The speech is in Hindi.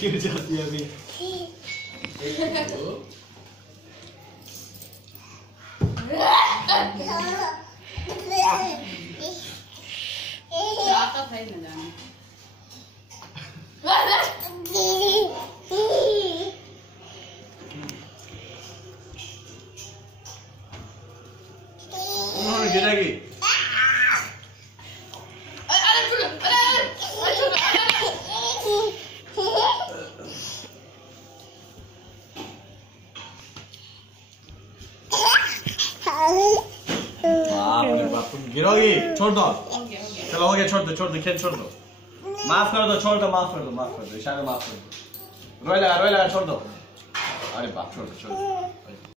गिर जाती है अभी। गिरेगी। गिरोगी। छोड़ दो। चलो हो गया, छोड़ दो खेल छोड़ दो। माफ कर दो, छोड़ दो, माफ कर दो, इशारा माफ कर दो। रोए लगा छोड़ दो। अरे बाप, छोड़ दो।